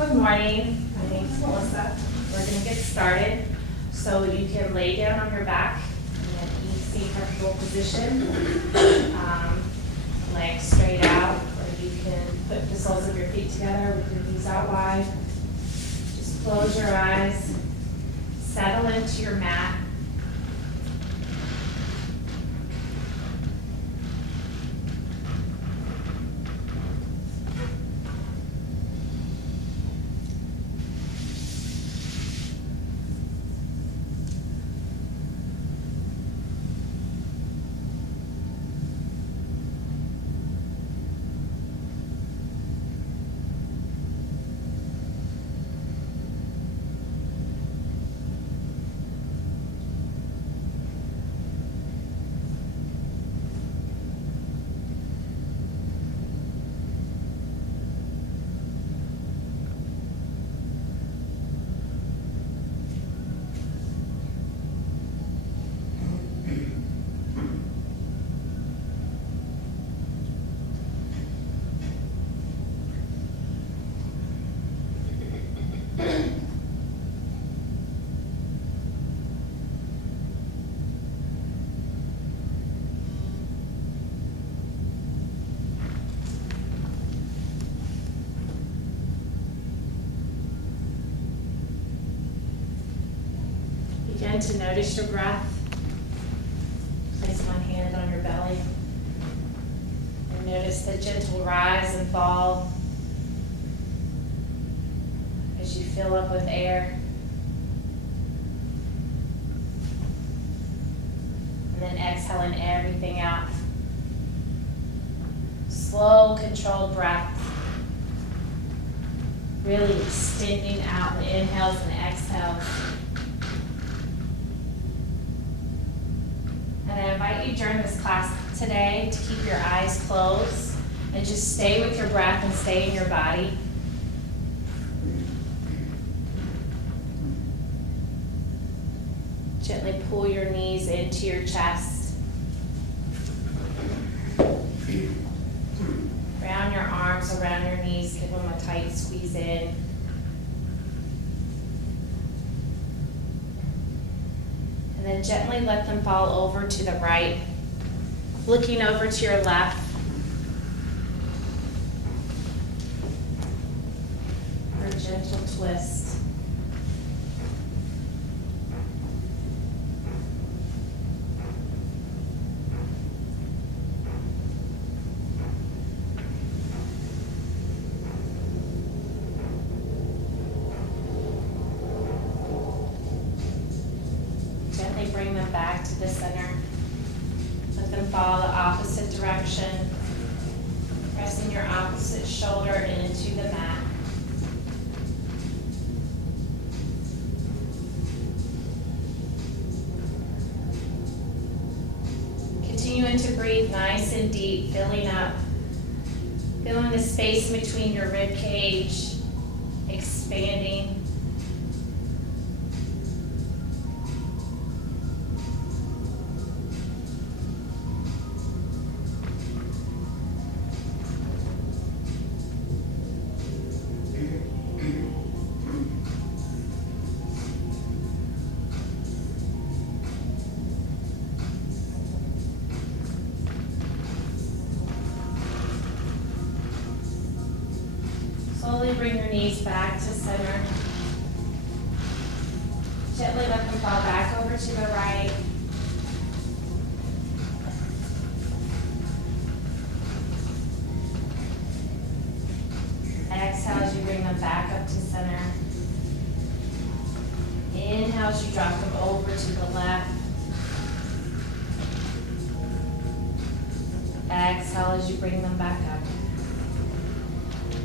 Good morning, my name is Melissa. We're going to get started. So you can lay down on your back in an easy, comfortable position. Legs straight out, or you can put the soles of your feet together with your knees out wide. Just close your eyes, settle into your mat. Begin to notice your breath. Place one hand on your belly. And notice the gentle rise and fall as you fill up with air. And then exhaling everything out. Slow, controlled breath. Really extending out the inhales and exhales. And I invite you during this class today to keep your eyes closed and just stay with your breath and stay in your body. Gently pull your knees into your chest. Round your arms around your knees, give them a tight squeeze in. And then gently let them fall over to the right, looking over to your left. For a gentle twist. Bring them back to the center. Let them fall the opposite direction. Pressing your opposite shoulder into the mat. Continuing to breathe nice and deep, filling up. Feeling the space between your rib cage, expanding. Slowly bring your knees back to center. Gently let them fall back over to the right. Exhale as you bring them back up to center. Inhale as you drop them over to the left. Exhale as you bring them back up.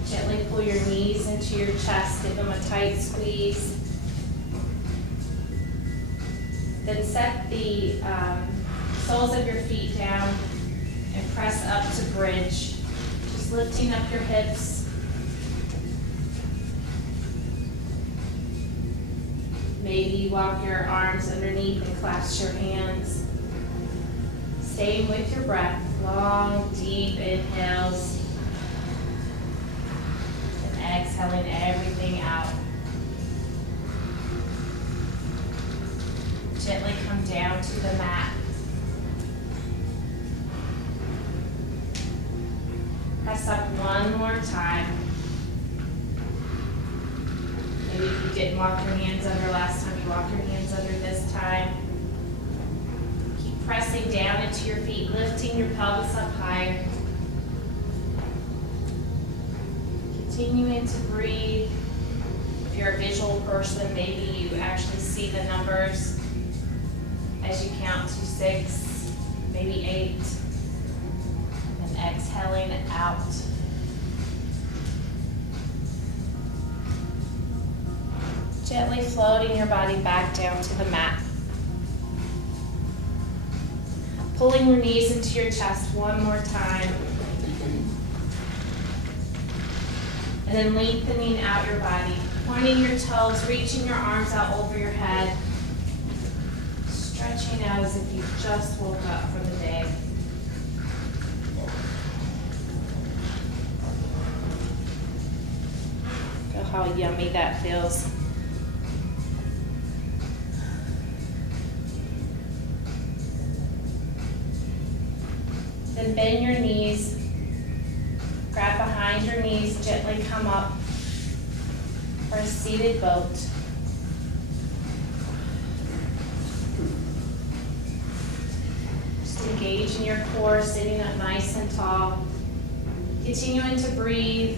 Gently pull your knees into your chest, give them a tight squeeze. Then set the soles of your feet down and press up to bridge. Just lifting up your hips. Maybe you walk your arms underneath and clasp your hands. Staying with your breath, long, deep inhales. And exhale. exhaling everything out. Gently come down to the mat. Press up one more time. Maybe if you didn't walk your hands under last time, you walk your hands under this time. Keep pressing down into your feet, lifting your pelvis up higher. Continuing to breathe. If you're a visual person, maybe you actually see the numbers as you count to 6, maybe 8. And exhaling out. Gently floating your body back down to the mat. Pulling your knees into your chest one more time. And then lengthening out your body. Pointing your toes, reaching your arms out over your head. Stretching out as if you just woke up from the day. Feel how yummy that feels. Then bend your knees, grab behind your knees, gently come up for a seated boat. Just engage in your core, sitting up nice and tall. Continuing to breathe.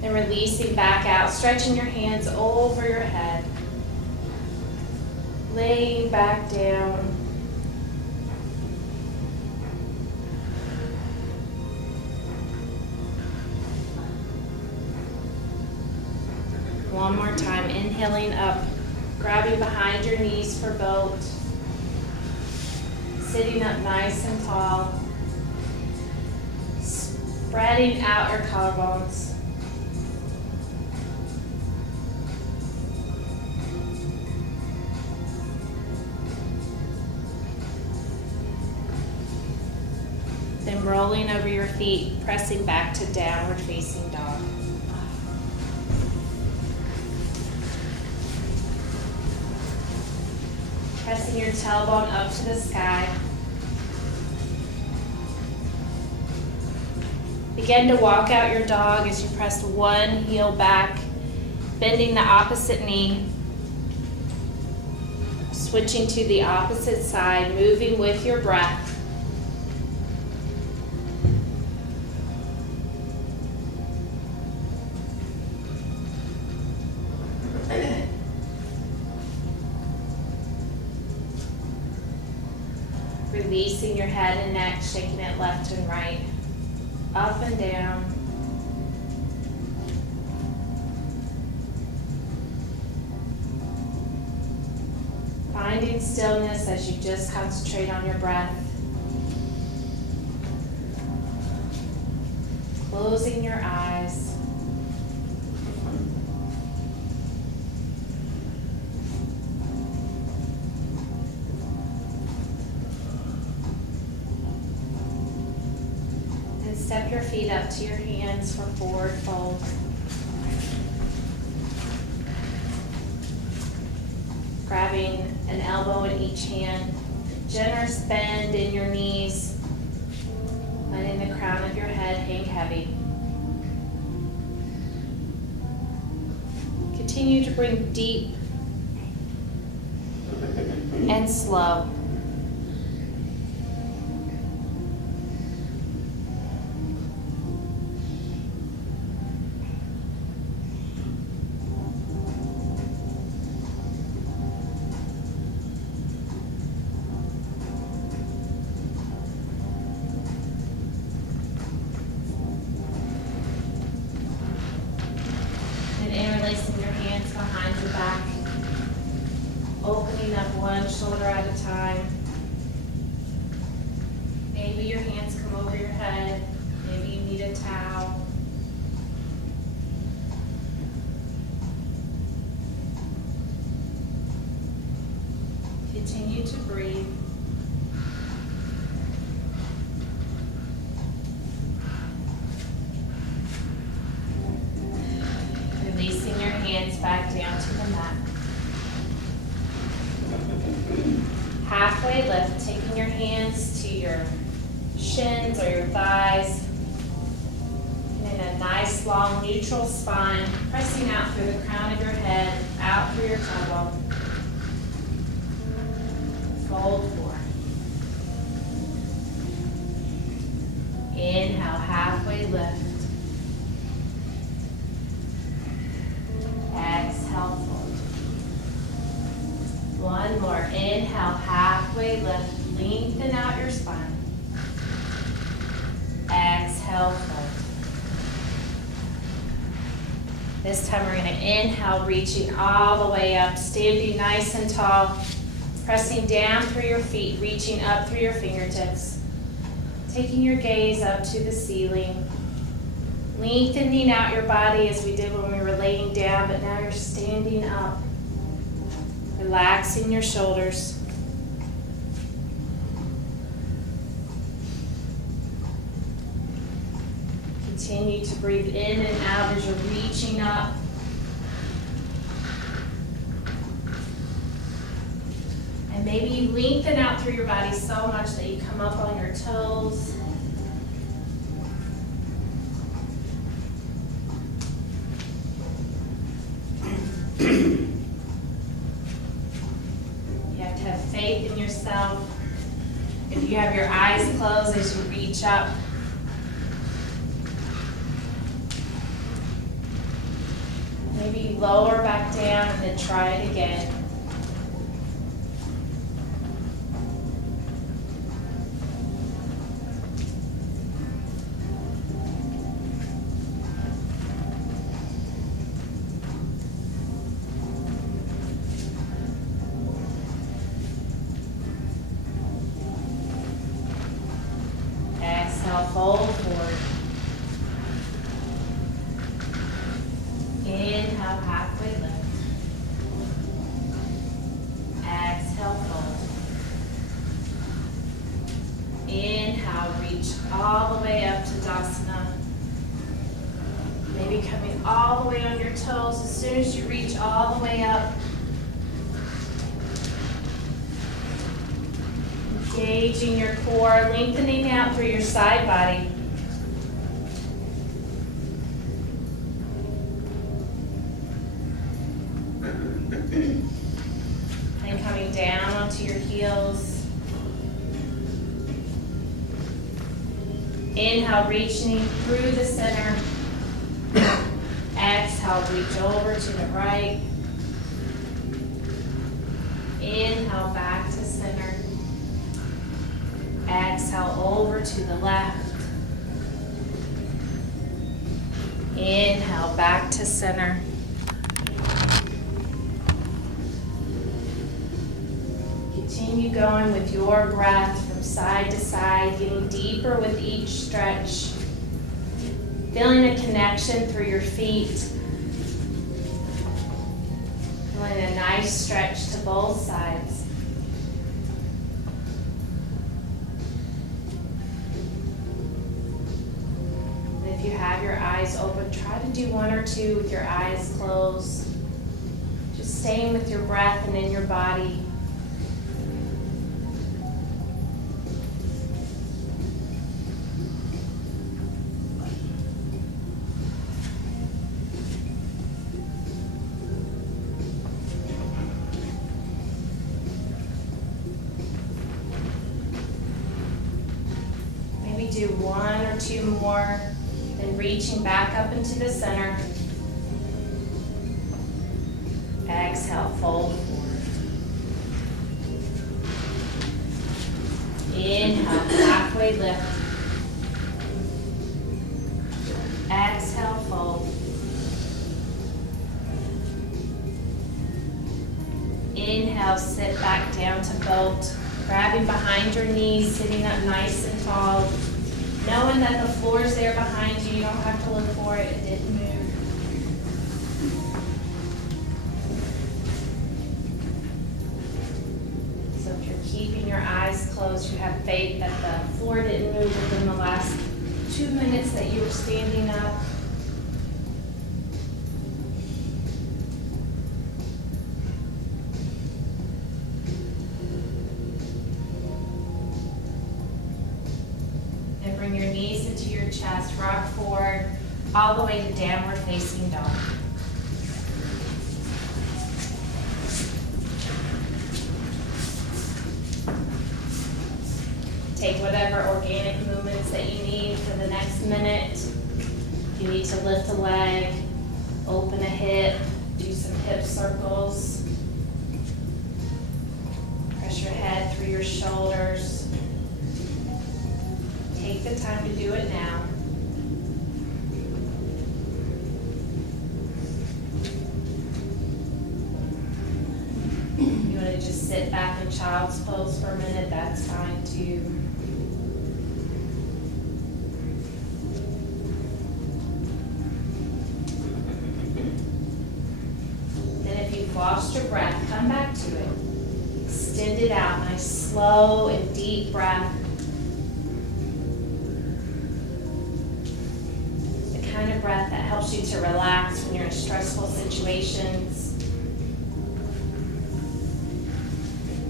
Then releasing back out, stretching your hands over your head. Laying back down. One more time, inhaling up, grabbing behind your knees for boat. Sitting up nice and tall. Spreading out your collarbones. Then rolling over your feet, pressing back to downward facing dog. Pressing your tailbone up to the sky. Begin to walk out your dog as you press one heel back, bending the opposite knee. Switching to the opposite side, moving with your breath. Releasing your head and neck, shaking it left and right, up and down. Finding stillness as you just concentrate on your breath. Closing your eyes. Step your feet up to your hands for forward fold. Grabbing an elbow in each hand. Generous bend in your knees. Letting the crown of your head hang heavy. Continue to breathe deep and slow. Interlacing your hands behind your back, opening up one shoulder at a time. continue to breathe. Releasing your hands back down to the mat. Halfway lift, taking your hands to your shins or your thighs. And in a nice long neutral spine, pressing out through the crown of your head, out through your tailbone. Fold forward. Inhale, halfway lift. Exhale, fold. One more. Inhale, halfway lift. Lengthen out your spine. Exhale, fold. This time we're going to inhale, reaching all the way up, standing nice and tall, pressing down through your feet, reaching up through your fingertips, taking your gaze up to the ceiling, lengthening out your body as we did when we were laying down, but now you're standing up, relaxing your shoulders. Continue to breathe in and out as you're reaching up. And maybe you lengthen out through your body so much that you come up on your toes. You have to have faith in yourself. If you have your eyes closed as you reach up, maybe you lower back down and then try it again. Exhale, fold forward. Inhale, halfway lift. Exhale, fold. Inhale, reach all the way up to Tadasana. Maybe coming all the way on your toes. As soon as you reach all the way up, engaging your core, lengthening out through your side body. And coming down onto your heels. Inhale, reaching through the center. Exhale, reach over to the right. Inhale, back to center. Exhale, over to the left. Inhale, back to center. Continue going with your breath from side to side, getting deeper with each stretch. Feeling a connection through your feet. Feeling a nice stretch to both sides. And if you have your eyes open, try to do one or two with your eyes closed. Just staying with your breath and in your body. Do one or two more, then reaching back up into the center. Exhale, fold forward. Inhale, halfway lift. Exhale, fold. Inhale, sit back down to boat. Grabbing behind your knees, sitting up nice and tall. Knowing that the floor is there behind you, you don't have to look for it, it didn't move. So if you're unless you have faith that the floor didn't move within the last 2 minutes that you were standing up. And bring your knees into your chest, rock forward, all the way to downward facing dog. Take whatever organic movements that you need for the next minute. If you need to lift a leg, open a hip, do some hip circles. Press your head through your shoulders. Take the time to do it now. You want to just sit back in child's pose for a minute, that's fine too. Lost your breath, come back to it. Extend it out, nice slow and deep breath. The kind of breath that helps you to relax when you're in stressful situations.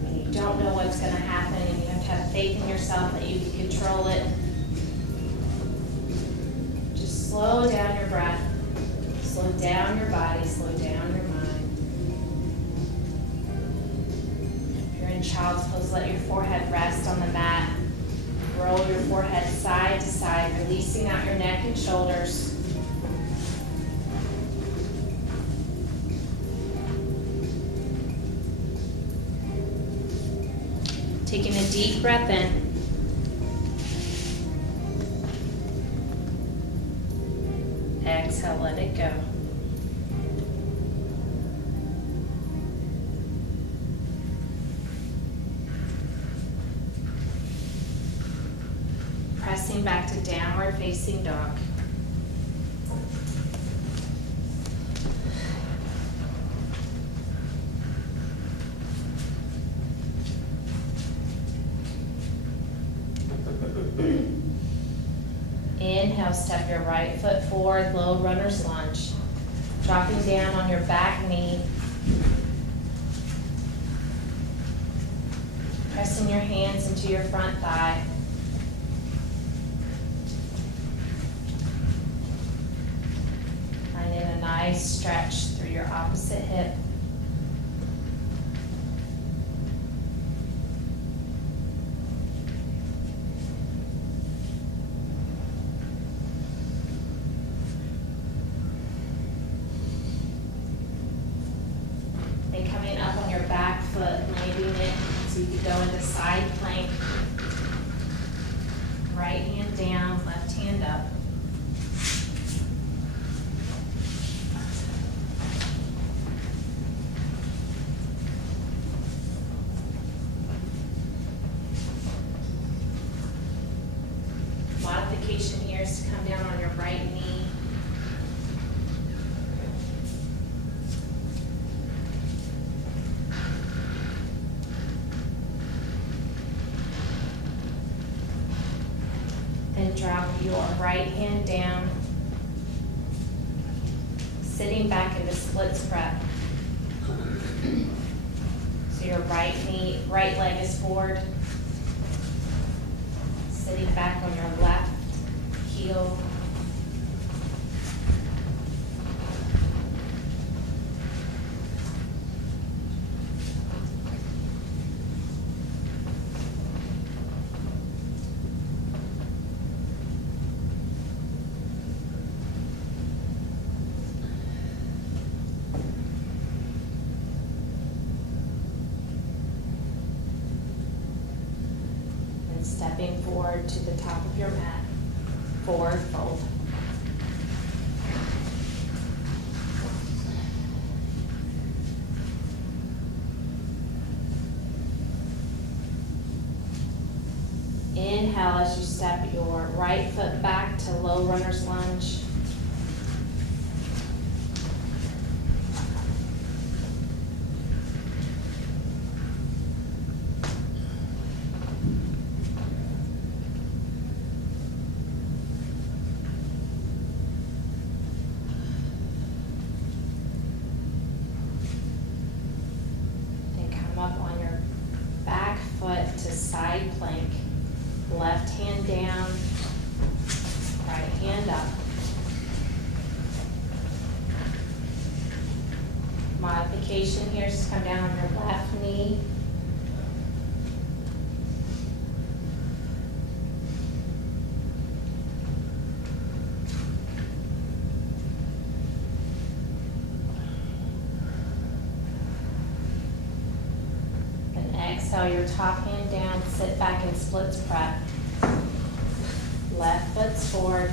When you don't know what's going to happen and you have to have faith in yourself that you can control it. Just slow down your breath. Slow down your body, slow down your mind. In child's pose, let your forehead rest on the mat. Roll your forehead side to side, releasing out your neck and shoulders. Taking a deep breath in. Exhale, let it go. Pressing back to downward facing dog. Inhale, step your right foot forward, low runner's lunge. Dropping down on your back knee. Pressing your hands into your front thigh. Finding a nice stretch through your opposite hip. Then coming up on your back foot, landing it so you can go into side plank. Right hand down, left hand up. Modification here is to come down on your right knee. Then drop your right hand down, sitting back into split spread. So your right leg is forward, sitting back on your left heel. Stepping forward to the top of your mat, forward fold. Inhale as you step your right foot back to low runner's lunge. up. Modification here is just come down on your left knee. And exhale your top hand down, sit back in splits prep. Left foot's forward.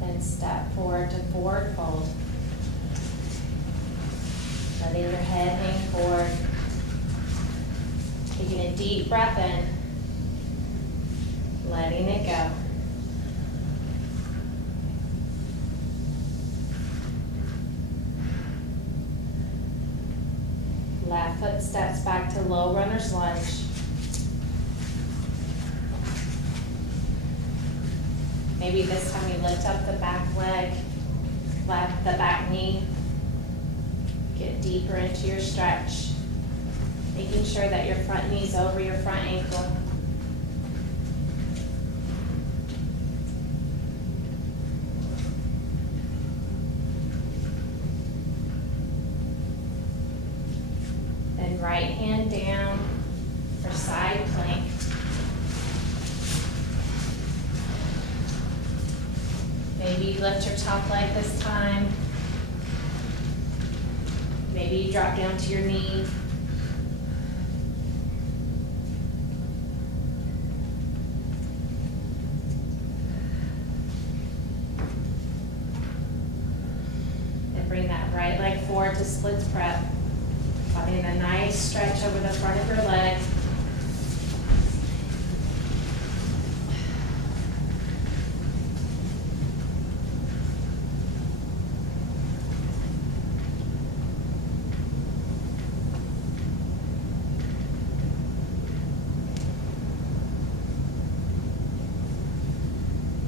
Then step forward to forward fold. Letting your head hang forward. Taking a deep breath in. Letting it go. Left foot steps back to low runner's lunge. Maybe this time you lift up the back leg, the back knee. Get deeper into your stretch. Making sure that your front knee's over your front ankle. Then right hand down for side plank. Maybe you lift your top leg this time. Maybe you drop down to your knee. And bring that right leg forward to splits prep. Finding a nice stretch over the front of your leg.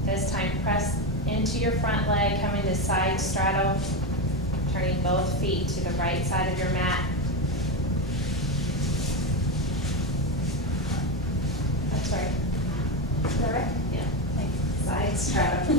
This time press into your front leg, coming to side straddle, turning both feet to the right side of your mat. That's right. Is that right? Yeah. Thank you. Side straddle.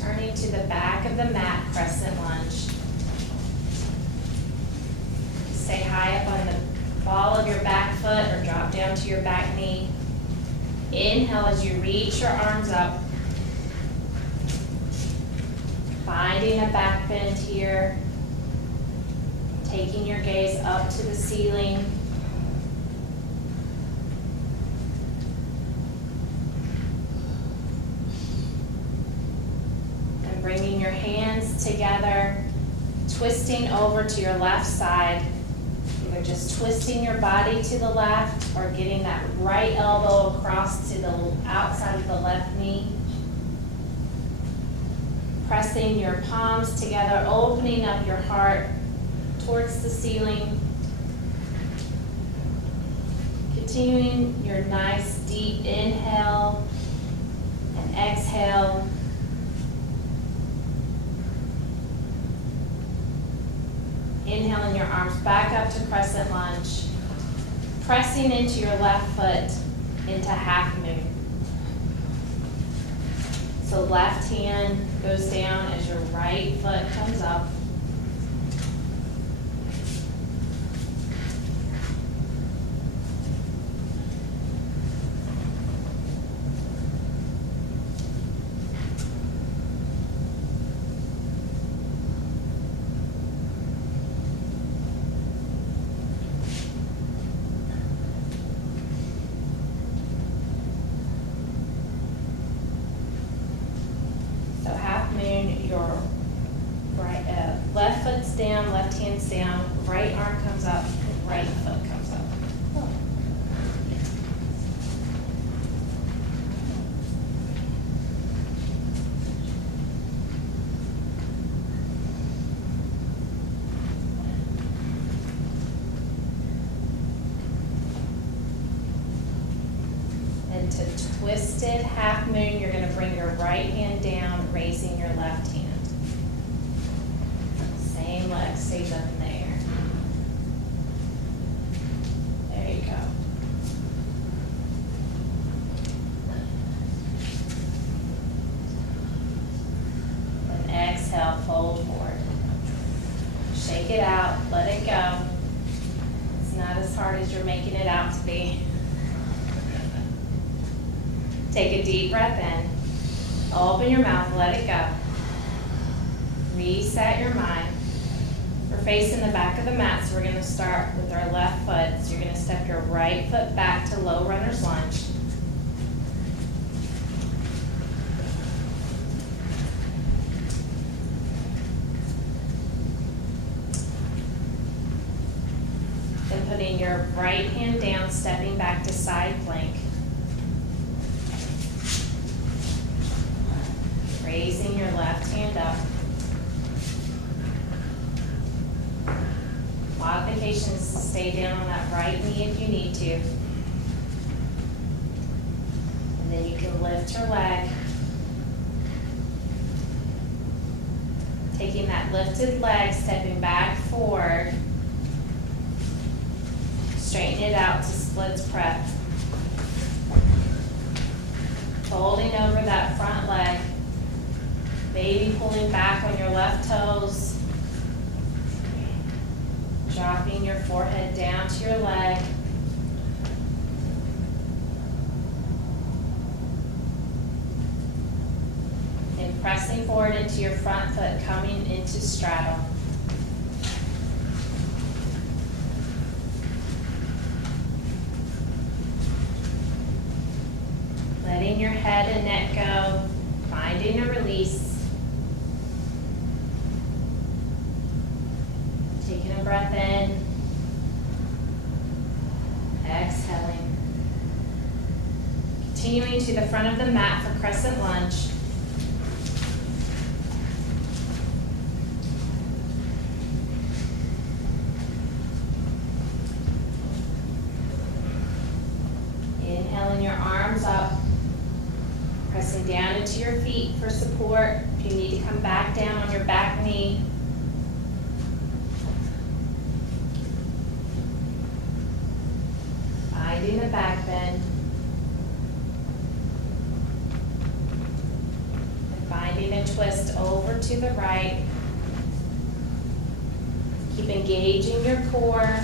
Turning to the back of the mat, crescent lunge. Stay high up on the ball of your back foot or drop down to your back knee. Inhale as you reach your arms up. Finding a back bend here. Taking your gaze up to the ceiling. Bringing your hands together, twisting over to your left side, either just twisting your body to the left or getting that right elbow across to the outside of the left knee. Pressing your palms together, opening up your heart towards the ceiling. Continuing your nice deep inhale and exhale. Inhaling your arms back up to crescent lunge. Pressing into your left foot into half moon. So left hand goes down as your right foot comes up. Your right, left foot's down, left hand's down, right arm comes up, right foot comes up. Oh. twisted half moon, you're gonna bring your right hand down, raising your left hand. Same leg stays up in the air. There you go. And exhale, fold forward. Shake it out, let it go. It's not as hard as you're making it out to be. Take a deep breath in. Open your mouth, let it go. Reset your mind. We're facing the back of the mat, so we're gonna start with our left foot. So you're gonna step your right foot back to low runner's lunge. Then putting your right hand down, stepping back to side plank. Raising your left hand up. Modification is to stay down on that right knee if you need to. And then you can lift your leg. Taking that lifted leg, stepping back forward. Straighten it out to splits prep. Folding over that front leg. Maybe pulling back on your left toes. Dropping your forehead down to your leg. And pressing forward into your front foot, coming into straddle. Letting your head and neck go, finding a release. Taking a breath in, exhaling. Continuing to the front of the mat for Crescent Lunge. Inhaling your arms up, pressing down into your feet for support. If you need to come back down on your back knee. Finding the back bend. And finding a twist over to the right. Keep engaging your core.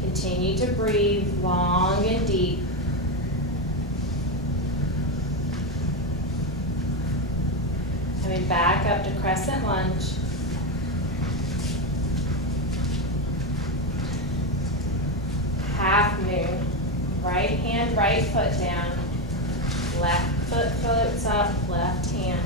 Continue to breathe long and deep. Coming back up to Crescent Lunge. Half moon. Right hand, right foot down. Left foot floats up, left hand.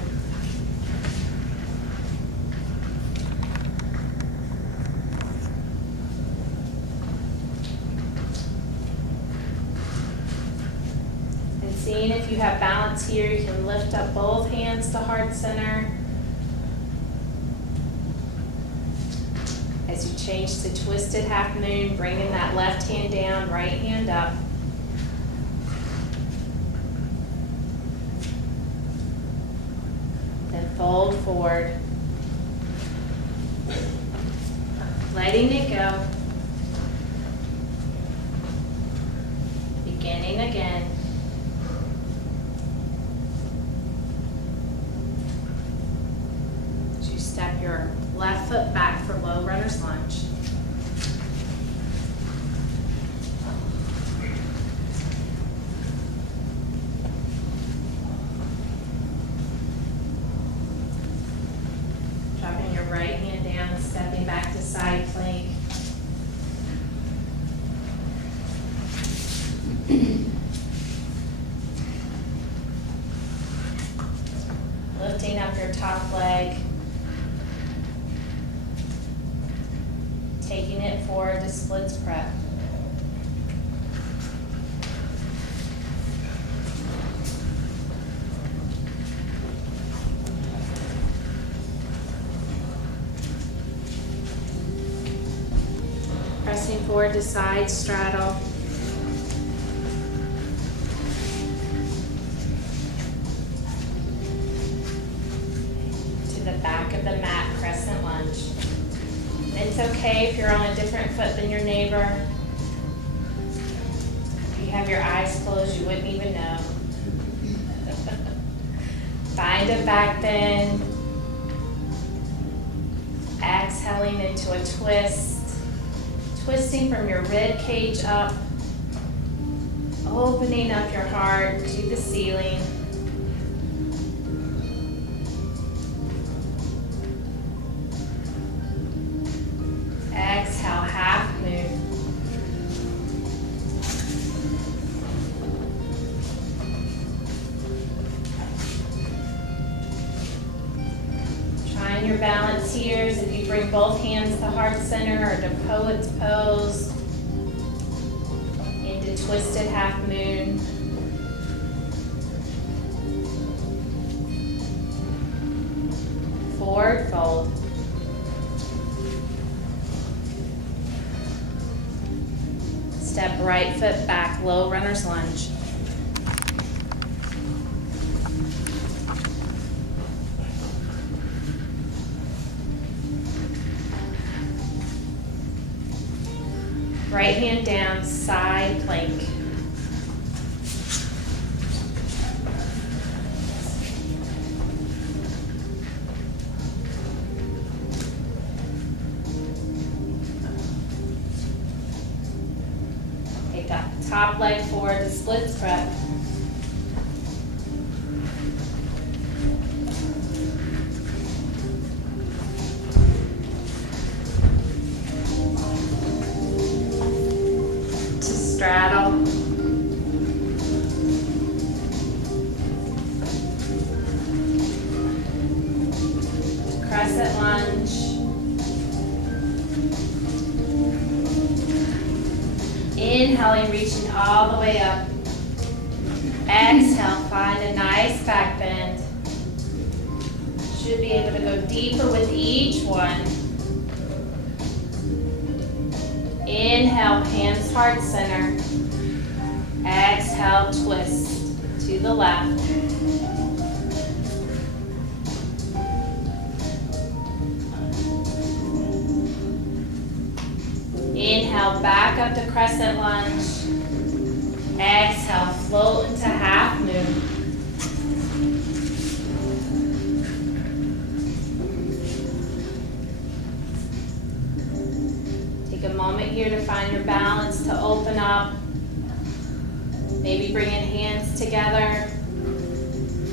And seeing if you have balance here, you can lift up both hands to heart center. As you change to twisted half moon, bringing that left hand down, right hand up. Then fold forward. Letting it go. Beginning again. As you step your left foot back for low runner's lunge. Dropping your right hand down, stepping back to side plank. Lifting up your top leg. Taking it forward to splits prep. Pressing forward to side straddle. To the back of the mat, crescent lunge. It's okay if you're on a different foot than your neighbor. If you have your eyes closed, you wouldn't even know. Find a back bend. Exhaling into a twist. Twisting from your rib cage up. Opening up your heart to the ceiling. Exhale, half moon. Trying your balance here is if you bring both hands to heart center or to poet's pose. Into twisted half moon. Forward fold. Step right foot back, low runner's lunge. Right hand down, side plank. Take that top leg forward to split spread. Straddle. Crescent lunge. Inhaling, reaching all the way up. Exhale, find a nice back bend. Should be able to go deeper with each one. Inhale, hands heart center. Exhale, twist to the left. Inhale, back up to crescent lunge. Exhale, float into half moon. Take a moment here to find your balance, to open up. Maybe bringing hands together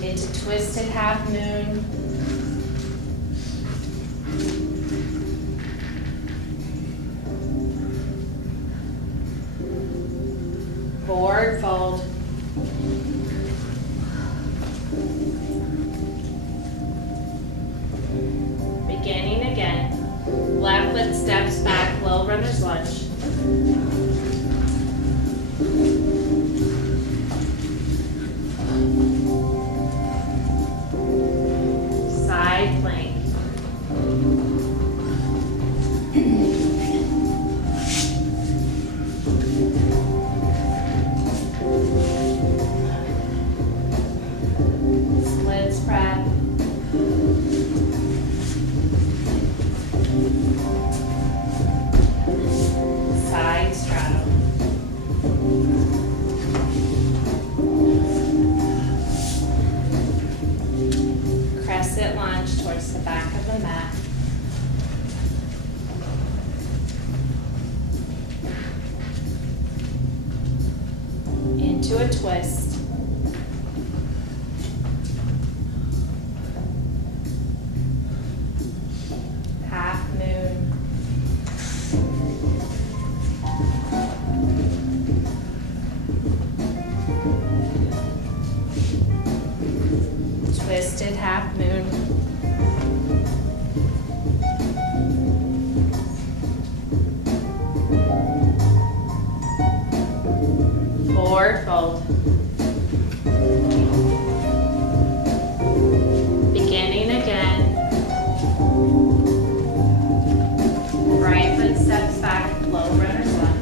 into twisted half moon. Forward fold. Beginning again. Left foot steps back, low runner's lunge. Side plank. Split spread. Side straddle. Crescent lunge towards the back of the mat. Into a twist. Half moon. Twisted half moon. Forward fold. Beginning again. Right foot steps back, low runner's lunge.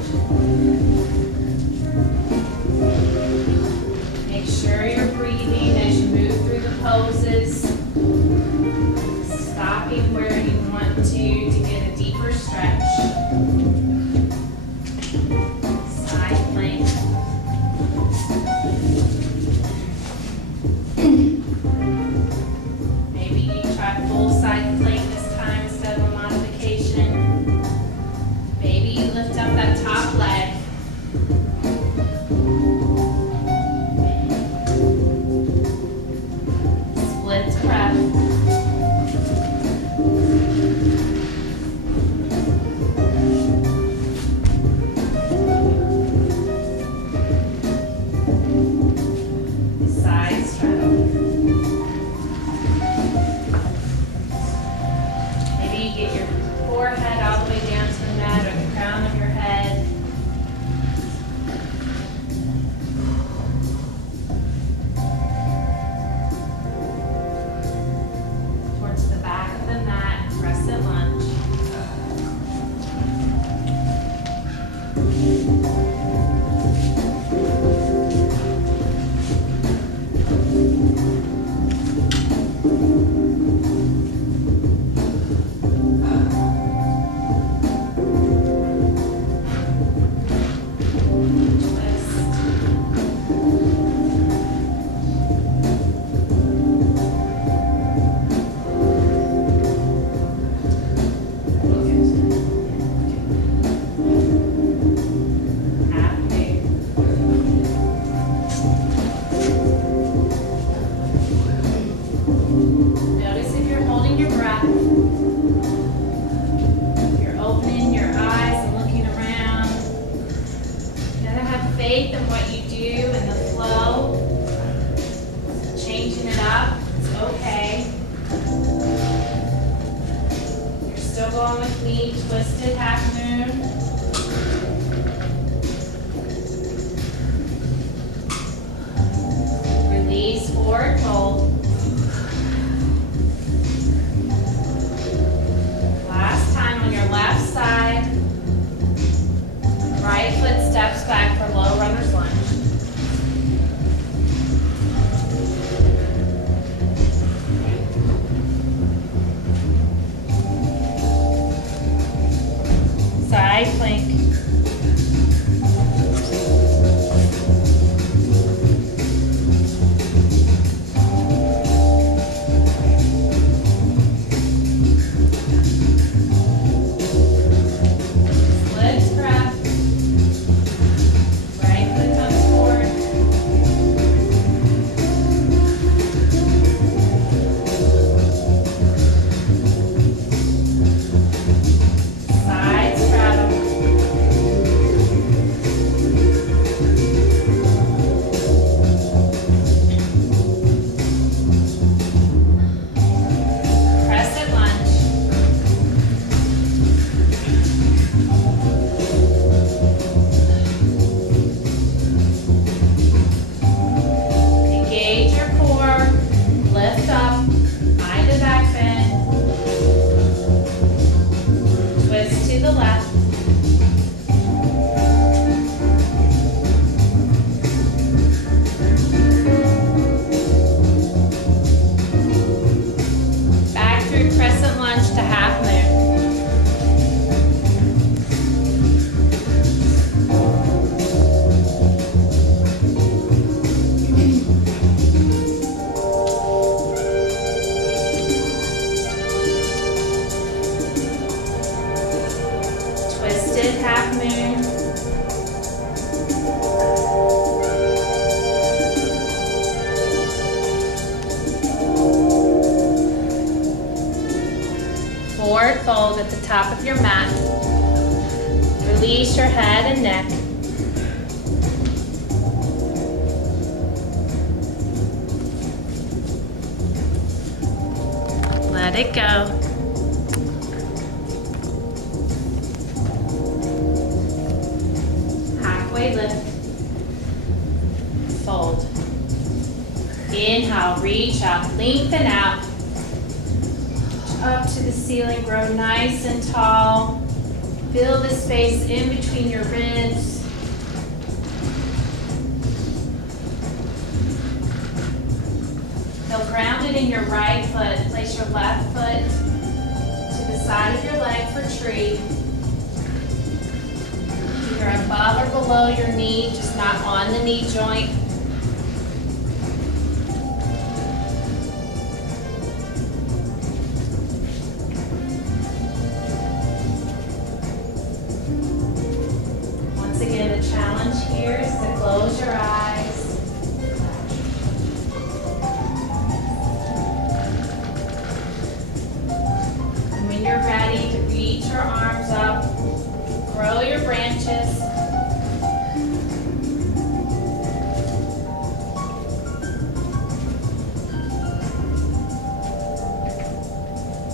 you do and the flow. Changing it up, it's okay. You're still going with me, twisted half moon. Release, forward fold. Last time on your left side. Right foot steps back for low runner's lunge. Side plank. Crescent lunge to half moon. Twisted half moon. Forward fold at the top of your mat. Release your head and neck. Let it go. Halfway lift. Fold. Inhale, reach out, lengthen out. Up to the ceiling, grow nice and tall. Fill the space in between your ribs. Feel grounded in your right foot. Place your left foot to the side of your leg for tree. Either above or below your knee, just not on the knee joint. Again, the challenge here is to close your eyes. And when you're ready to reach your arms up, grow your branches.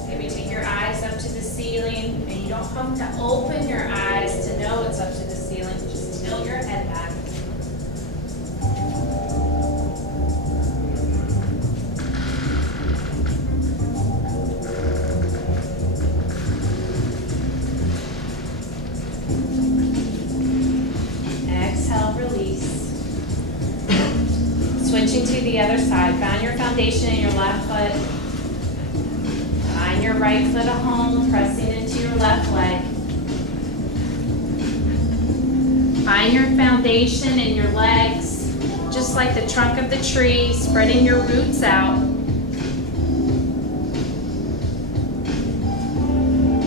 Maybe take your eyes up to the ceiling, and you don't have to open your eyes to know it's up to the ceiling. Just tilt your head back. Exhale, release. Switching to the other side. Find your foundation in your left foot. Find your right foot a home, pressing into your left leg. Find your foundation in your legs, just like the trunk of the tree, spreading your roots out.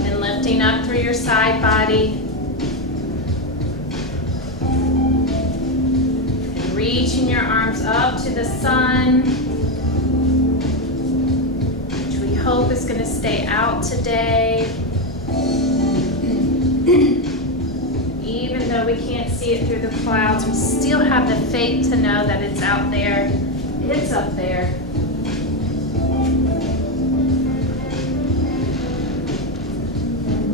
And lifting up through your side body. And reaching your arms up to the sun, which we hope is going to stay out today. Even though we can't see it through the clouds, we still have the faith to know that it's out there. It's up there.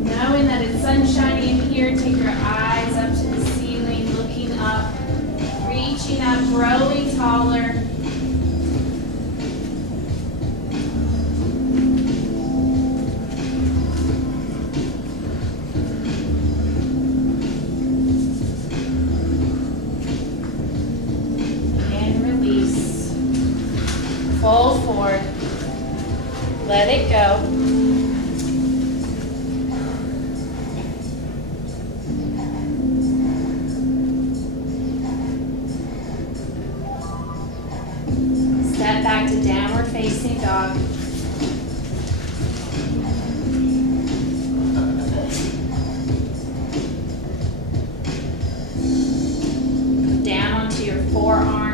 Knowing that it's sunshiny in here, take your eyes up to the ceiling, looking up, reaching up, growing taller. Fold forward, let it go. Step back to downward facing dog. Down onto your forearms.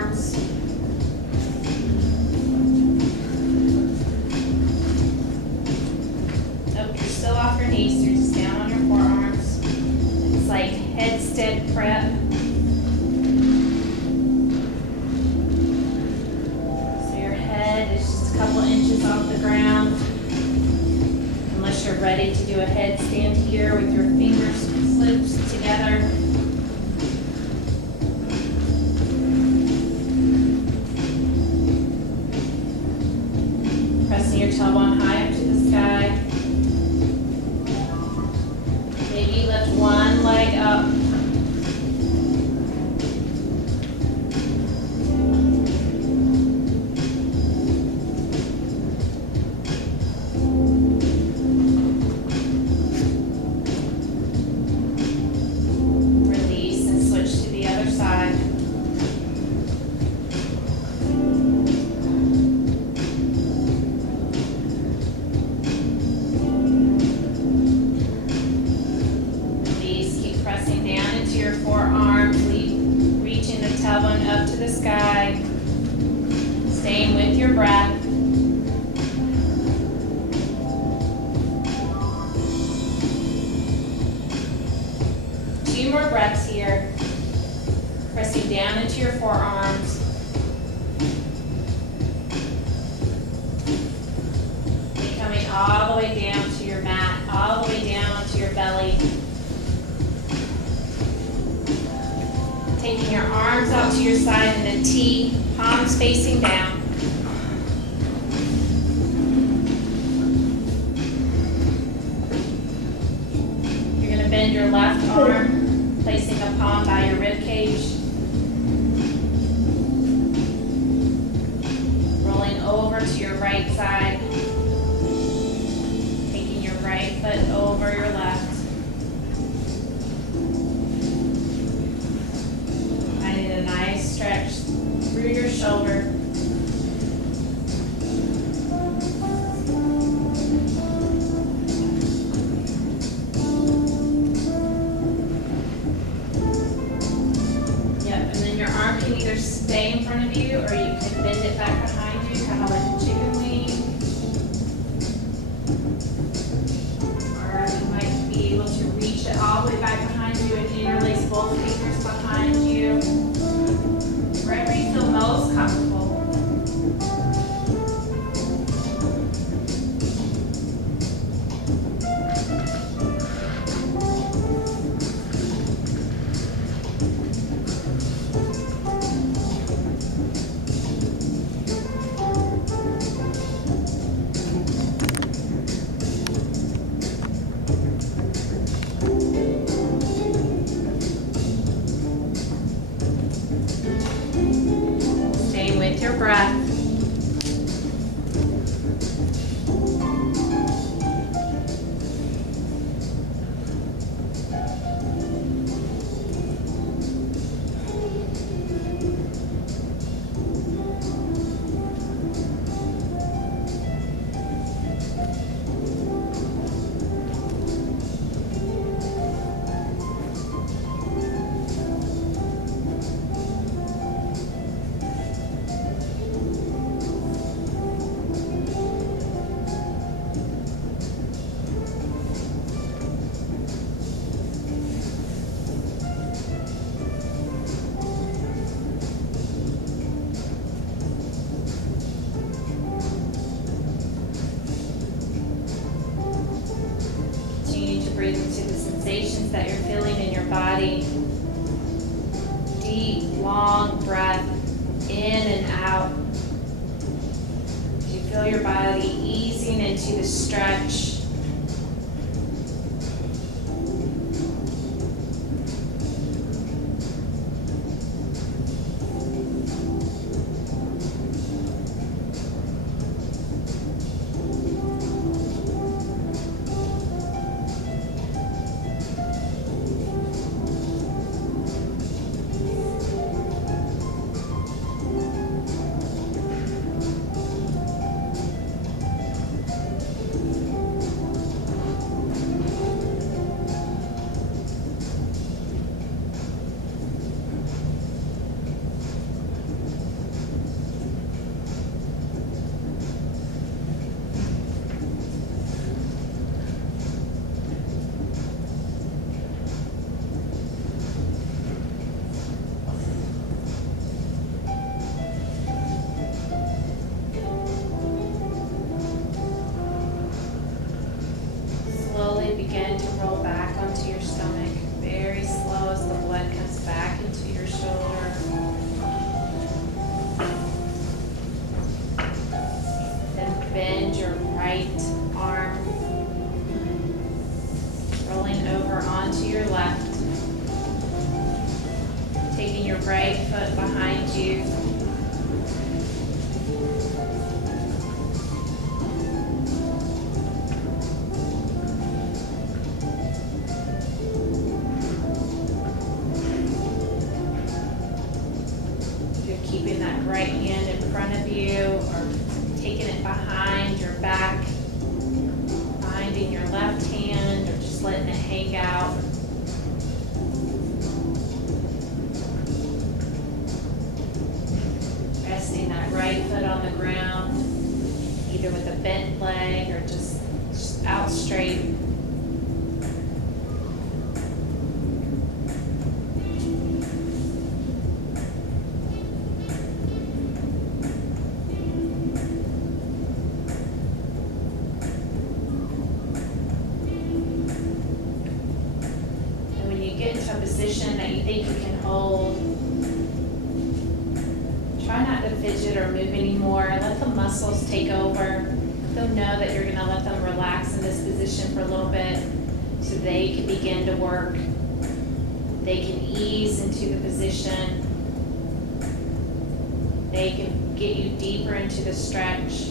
Off your knees, you're just down on your forearms. It's like headstand prep. So your head is just a couple inches off the ground. Unless you're ready to do a headstand here with your fingers flipped together. Pressing your tailbone high up to the sky. Lift one leg up. Release and switch to the other side. Pressing down into your forearms, reaching the tailbone up to the sky, staying with your breath. Two more breaths here, pressing down into your forearms. And coming all the way down to your mat, all the way down onto your belly. Taking your arms out to your side in a T, palms facing down. You're going to bend your left arm, placing a palm by your rib cage. Rolling over to your right side. Taking your right foot over your left. Nice stretch through your shoulder. Yep, and then your arm can either stay in front of you or you can bend it back behind you, kind of like a chicken wing. Or you might be able to reach it all the way back behind you and interlace both fingers behind you. Wherever you feel most comfortable. Your breath. into the stretch. Begin to roll back onto your stomach, very slow as the blood comes back into your shoulder. Then bend your right arm, rolling over onto your left, taking your right foot behind you. Keeping that right hand in front of you or taking it behind your back, finding your left hand or just letting it hang out. Resting that right foot on the ground, either with a bent leg or just out straight. A position that you think you can hold. Try not to fidget or move anymore. Let the muscles take over. Let them know that you're going to let them relax in this position for a little bit so they can begin to work. They can ease into the position. They can get you deeper into the stretch.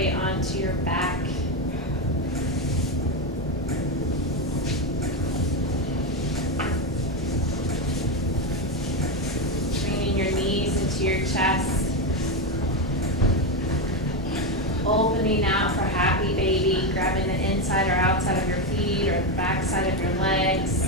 Onto your back. Bringing your knees into your chest. Opening out for happy baby, grabbing the inside or outside of your feet or the back side of your legs.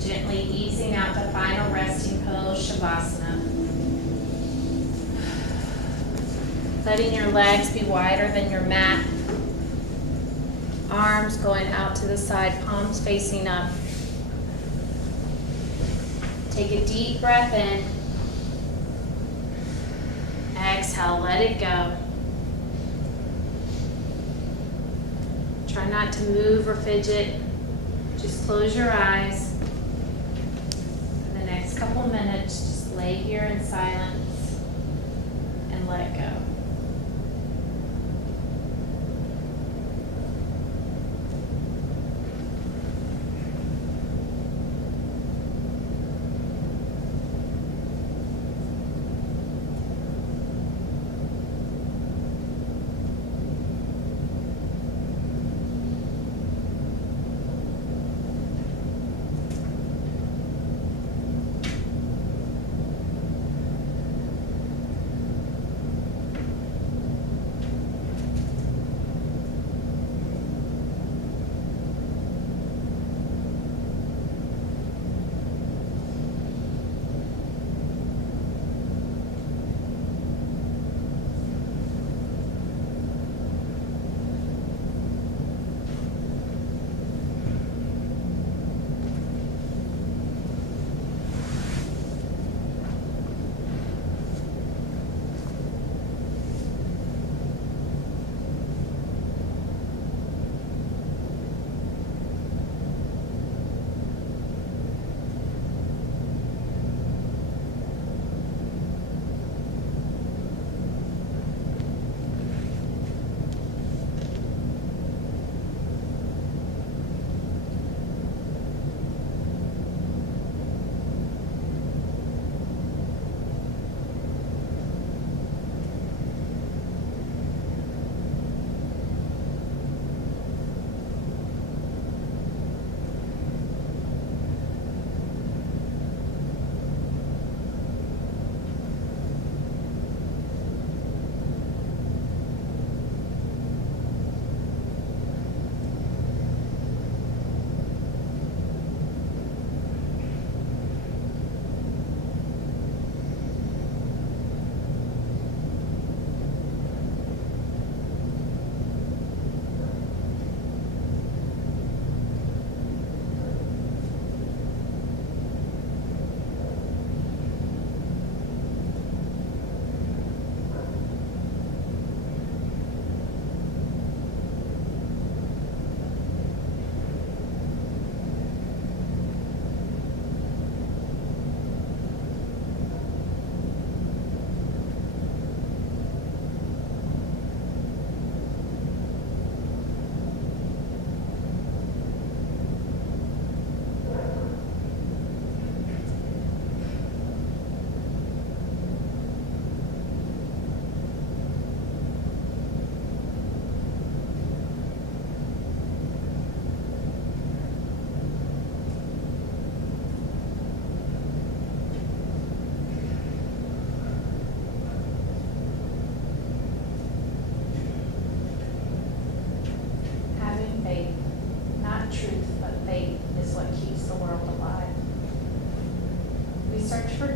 Gently easing out the final resting pose, Shavasana. Letting your legs be wider than your mat. Arms going out to the side, palms facing up. Take a deep breath in. Exhale, let it go. Try not to move or fidget. Just close your eyes. For the next couple minutes, just lay here in silence and let it go.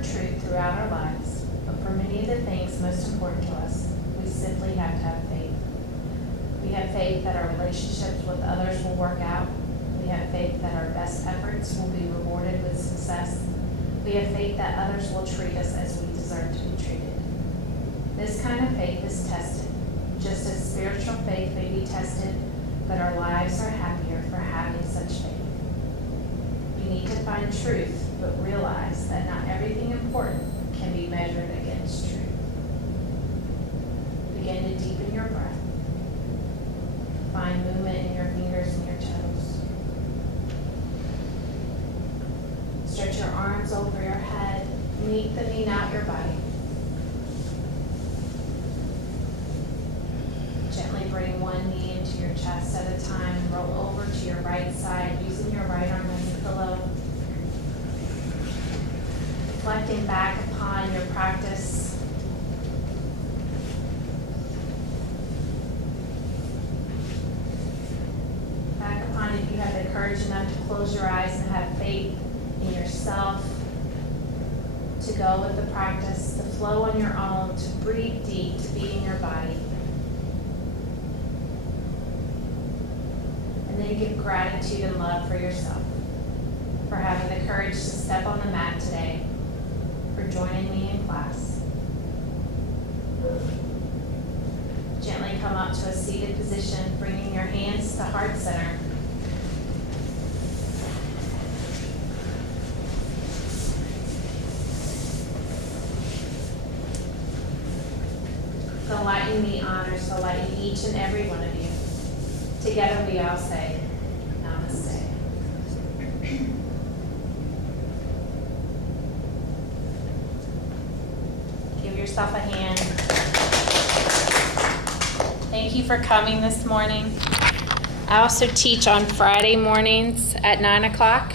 Truth throughout our lives, but for many of the things most important to us, we simply have to have faith. We have faith that our relationships with others will work out. We have faith that our best efforts will be rewarded with success. We have faith that others will treat us as we deserve to be treated. This kind of faith is tested, just as spiritual faith may be tested, but our lives are happier for having such faith. You need to find truth, but realize that not everything important can be measured against truth. Begin to deepen your breath. Find movement in your fingers and your toes. Stretch your arms over your head. Meet the knee out your body. Gently bring one knee into your chest at a time. Roll over to your right side using your right arm as a pillow. Reflecting back upon your practice. Back upon if you have the courage enough to close your eyes and have faith in yourself, to go with the practice, to flow on your own, to breathe deep, to be in your body. And then give gratitude and love for yourself, for having the courage to step on the mat today, for joining me in class. Gently come up to a seated position, bringing your hands to heart center. The light in me honors the light in each and every one of you. Together we all say, Namaste. Give yourself a hand. Thank you for coming this morning. I also teach on Friday mornings at 9 o'clock.